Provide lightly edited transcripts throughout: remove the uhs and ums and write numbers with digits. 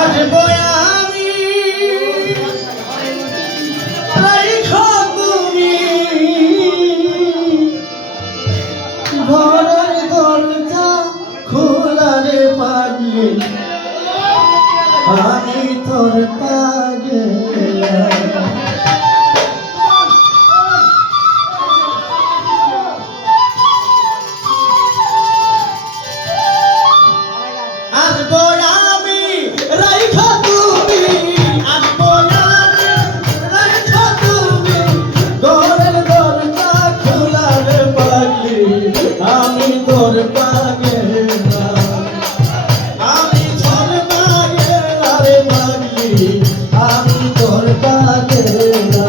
আসবো আমি রাইখা তুমি ঘরের দরজা খোলা রে পাগলি আমি তোর পাগলা আসবো আমি রাইখা তুমি আসবো আমি রাইখা তুমি ঘরের দরজা খোলা রে পাগলি আমি তোর পাগলা আমি তোর পাগলা রে পাগলি আমি তোর পাগলা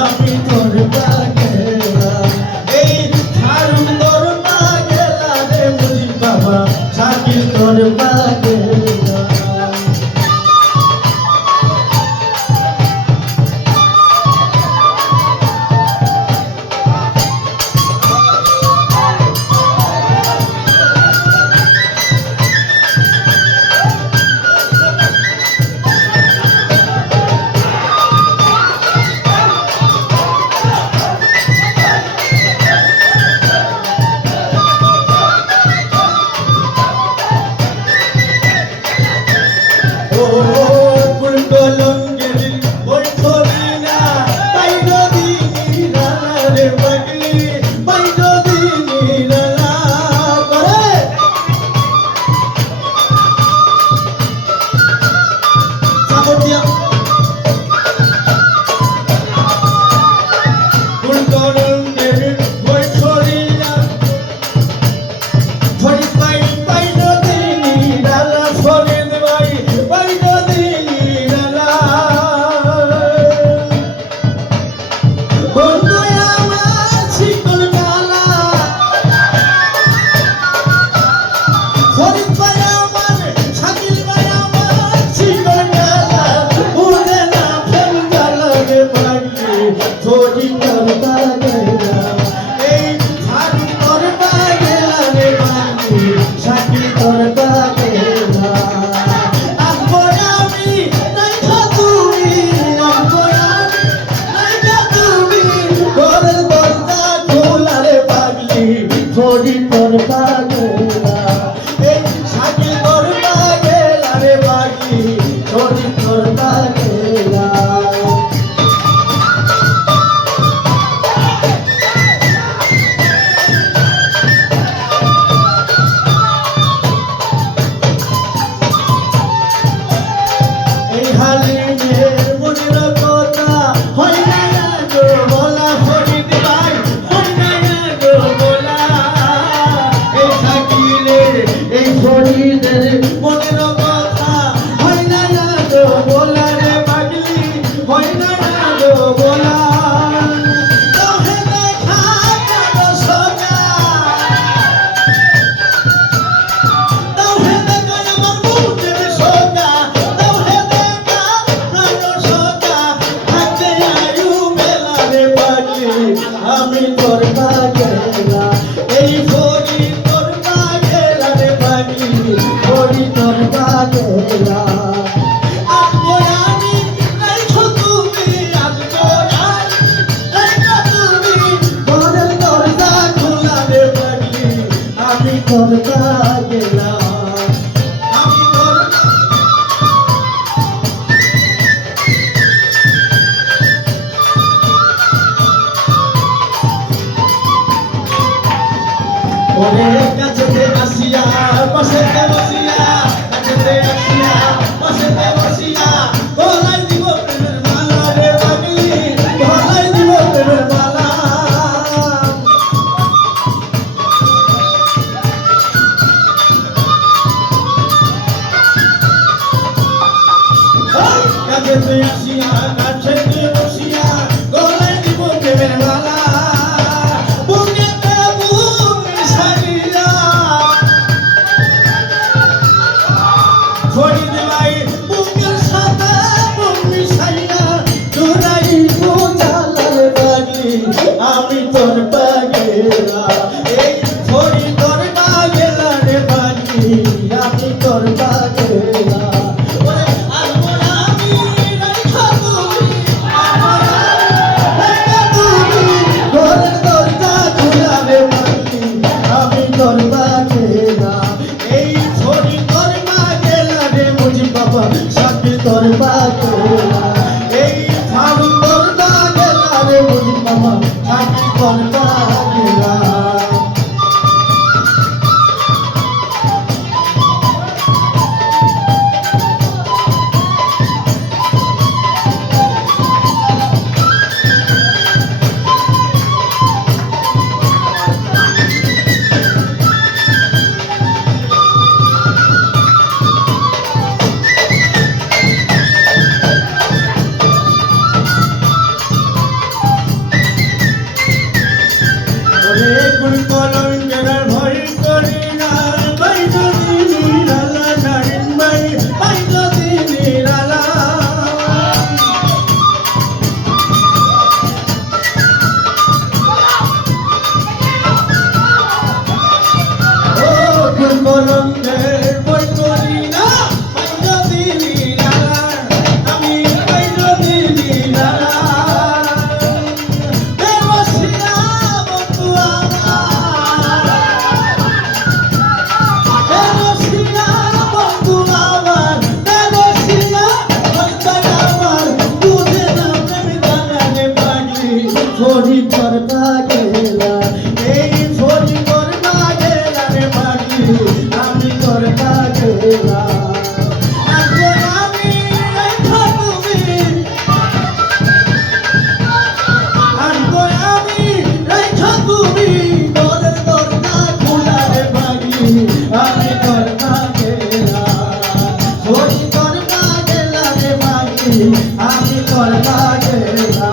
আমি তোর পাগলা এই হারুন তোর পাগলা রে মুজি বাবা শাকিল তোর পাগলা छोड़ी तोर पागला ए शाकिल तोर पागला रे बागी छोड़ी तोर पागला এই হালি মের মনের কথা হয় না গো বলা ফরিদ ভাই হয় না গো বলা এই শাকিলের এই ফরিদের মনের কথা হয় না গো বলা রে পাগলি হয় না গো বলা তোহে দেখা কালো সোনা তোহে দেখা আমার বুকের সোনা তোহে দেখা কালো সোনা থাকতে আয়ু মেলা রে পাগলি আমি তোর পাগলা এই ফরি তোর পাগলা রে পাগলি ফরি তোর পাগলা আসবো আমি রাইখো তুমি আসবো আমি রাইখো তুমি ঘরের দরজা খোলা রে পাগলি তোর গেলাম আমি তোর ওরে কাছেতে আসিয়া পাশেতে বসিয়া কাছেতে আসিয়া পাশেতে বসিয়া গলায় দিব প্রেমের মালা রে পাগলি গলায় দিব প্রেমের মালা কাছেতে আসিয়া কাছেতে বসিয়া গলায় দিব প্রেমের মালা আমি তোর পাগেলা এই ছড়ি তোর পাগেলা রে বানি আমি তোর পাগেলা ওরে আমি রাখা তুমি ঘরের দরজা খোলা রে বানি আমি তোর পাগেলা এই ছড়ি তোর পাগেলা রে মুজি বাবা সাথে তোর পাগেলা এই ছাড়ি তোর পাগেলা রে মুজি বাবা সাথে তোর পাগেলা কুল কলঙ্কের ভয় করি না পাই যদি নিরালা নারিন বাই পাই যদি নিরালা ও কুল কলঙ্কের ভয় করি না পাই যদি নিরালা আমি পাই যদি নিরালা ছড়ি তোর পাগেলা এই ছড়ি তোর পাগেলা রে বানি আমি তোর পাগেলা আমি রাখা তুমি আমি রাখা তুমি ঘরের দরজা খোলা রে বানি আমি তোর পাগেলা ছড়ি তোর পাগেলা রে বানি আমি তোর পাগেলা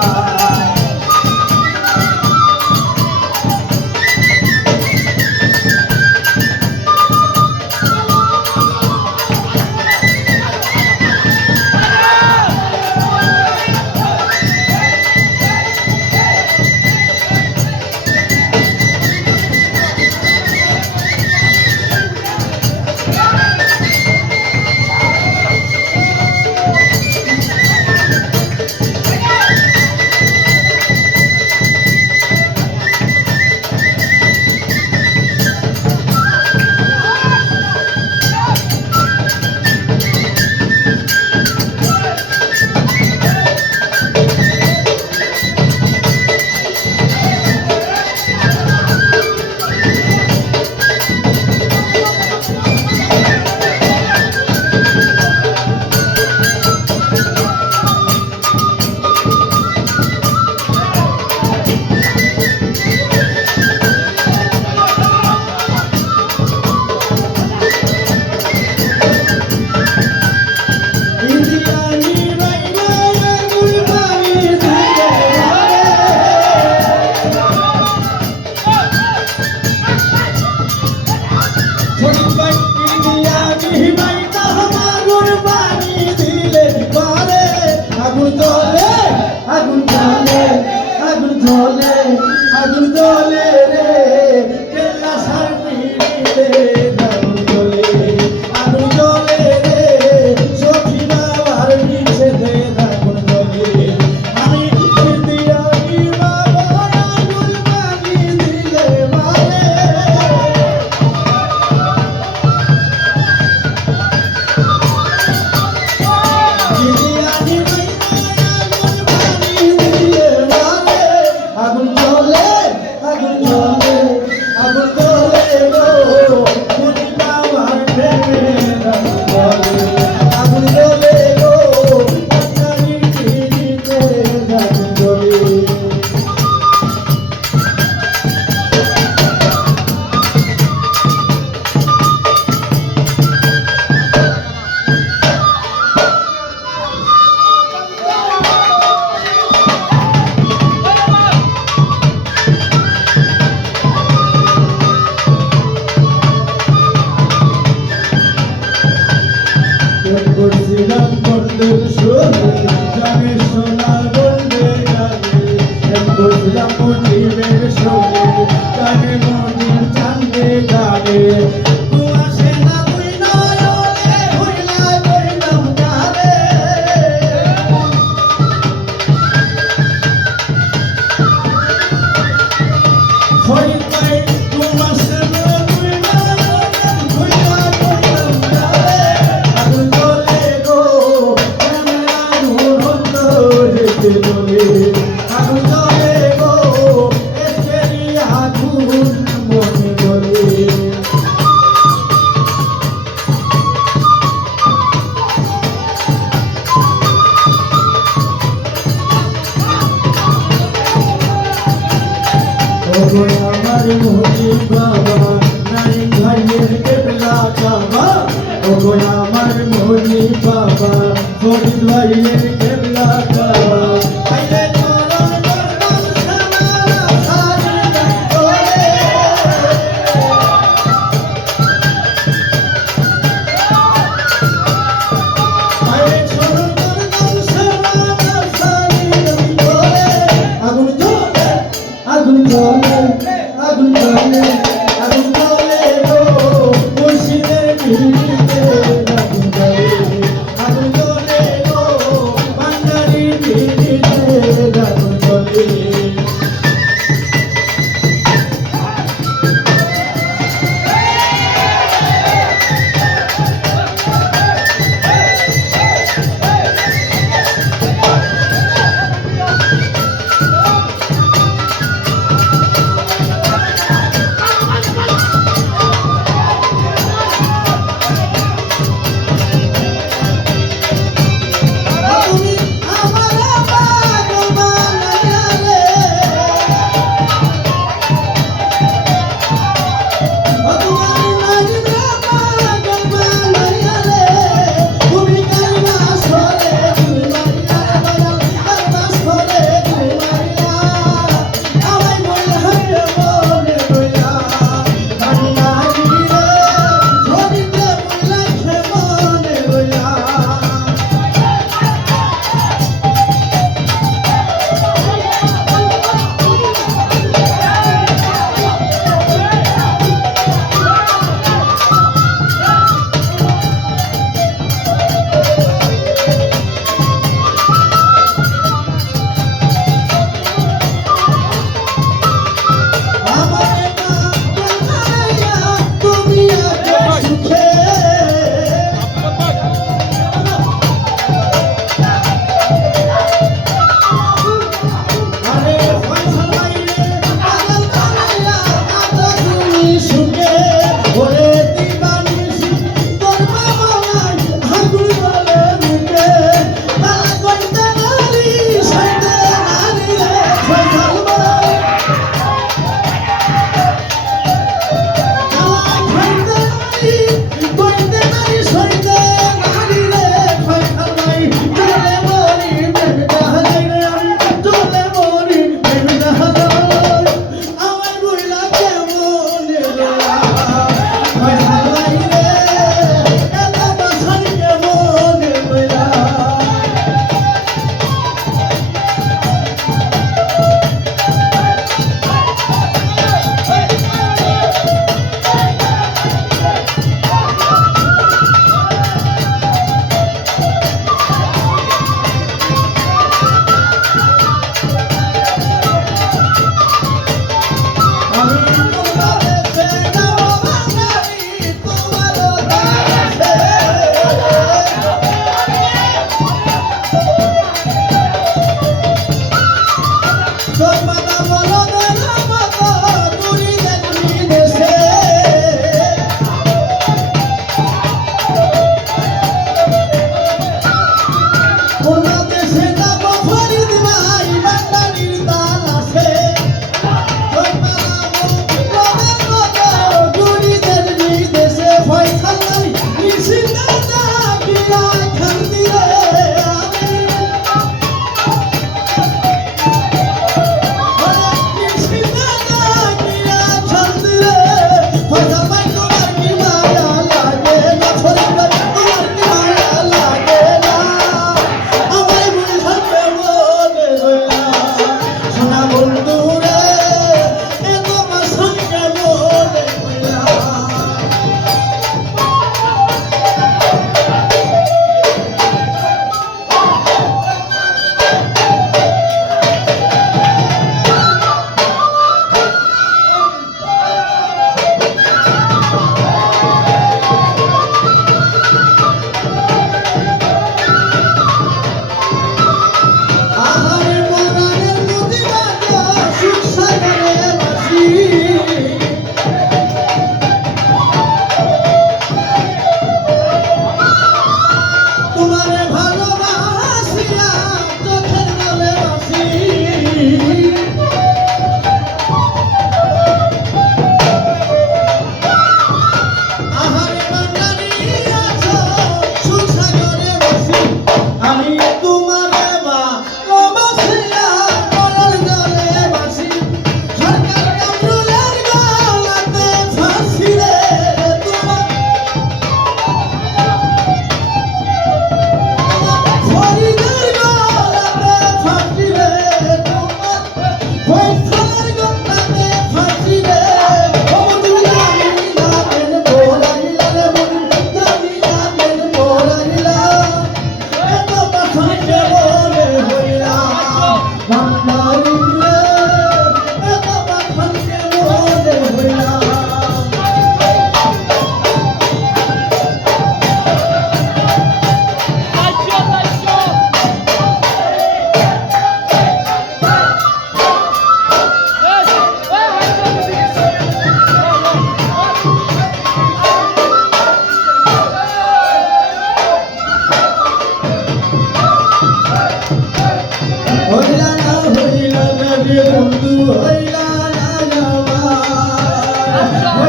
আগুন জ্বলে রে কেল্লা সারবি রে আগুন জ্বলে রে সখী বাবার নিচে দে আগুন জ্বলে আমি দিয়া কি বাবা আগুন মাগি দিলে মারে আগুন জ্বলে গো বুঝি বাবার প্রেমে আগুন জ্বলে গো বাঙালির পিড়িতে আগুন জ্বলে করছিলাম বন্ধুর সুরে জানে সোনার বন্ধে জানে করছিলাম মুজিবের সুরে জানে মুজিব চান্দে জানে কুয়াশে না তুই নয়নে হইলা কইলাম জানে হই কই কুয়াশে না তুই নয়নে হইলা কইলাম জানে আগুন জ্বলে গো আগুন জ্বলে গো এসেরি আগুন মনে জ্বলে ওগো আমার মোদি বাবা নাই ভাইয়ের কেবলা কাবা ওগো আমার মোদি বাবা ফরিদ ভাইয়ের কেবলা কাবা আইলে চরণ করবাম সারা সারি করে আইলে চরণ করবাম সারা সারি করে আগুন জ্বলে আগুন জ্বলে আগুন জ্বলে আগুন জ্বলে গো মুর্শিদের পিড়িতে আগুন জ্বলে আগুন জ্বলে গো বাঙালির পিড়িতে আগুন জ্বলে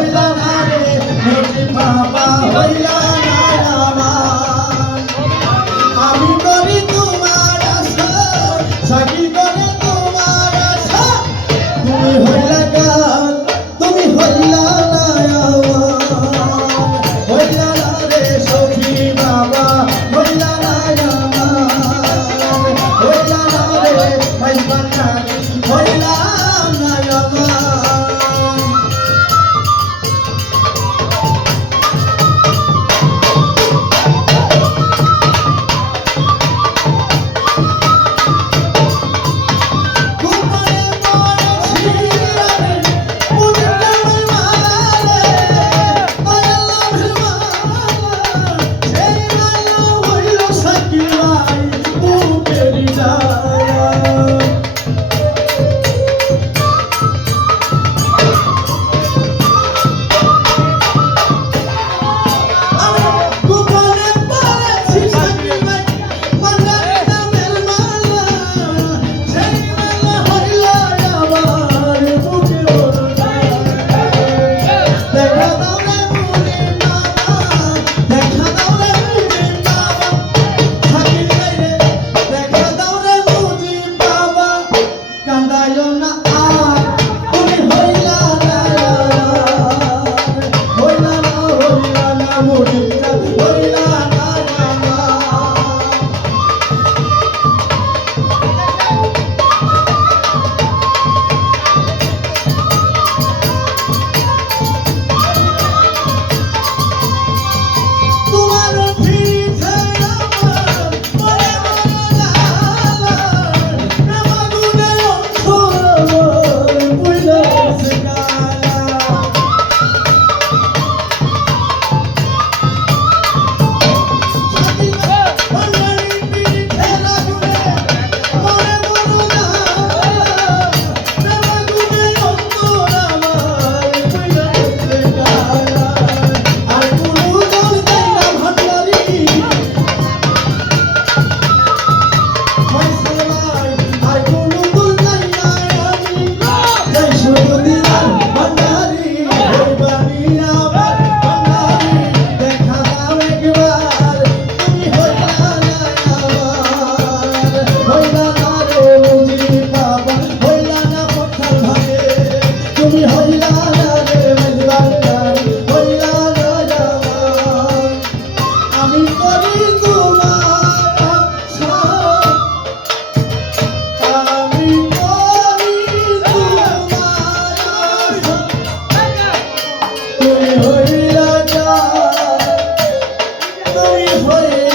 হইলা না রে মুজি বাবা হইলা না আমার আমি করি তোমার আশা সাকি করে তোমার আশা তুমি হইলা গান তুমি হইলা না আমার হইলা না রে সখী বাবা হইলা না আমার হইলা না রে ভাই বান্নারি হইলা না আমার হইলা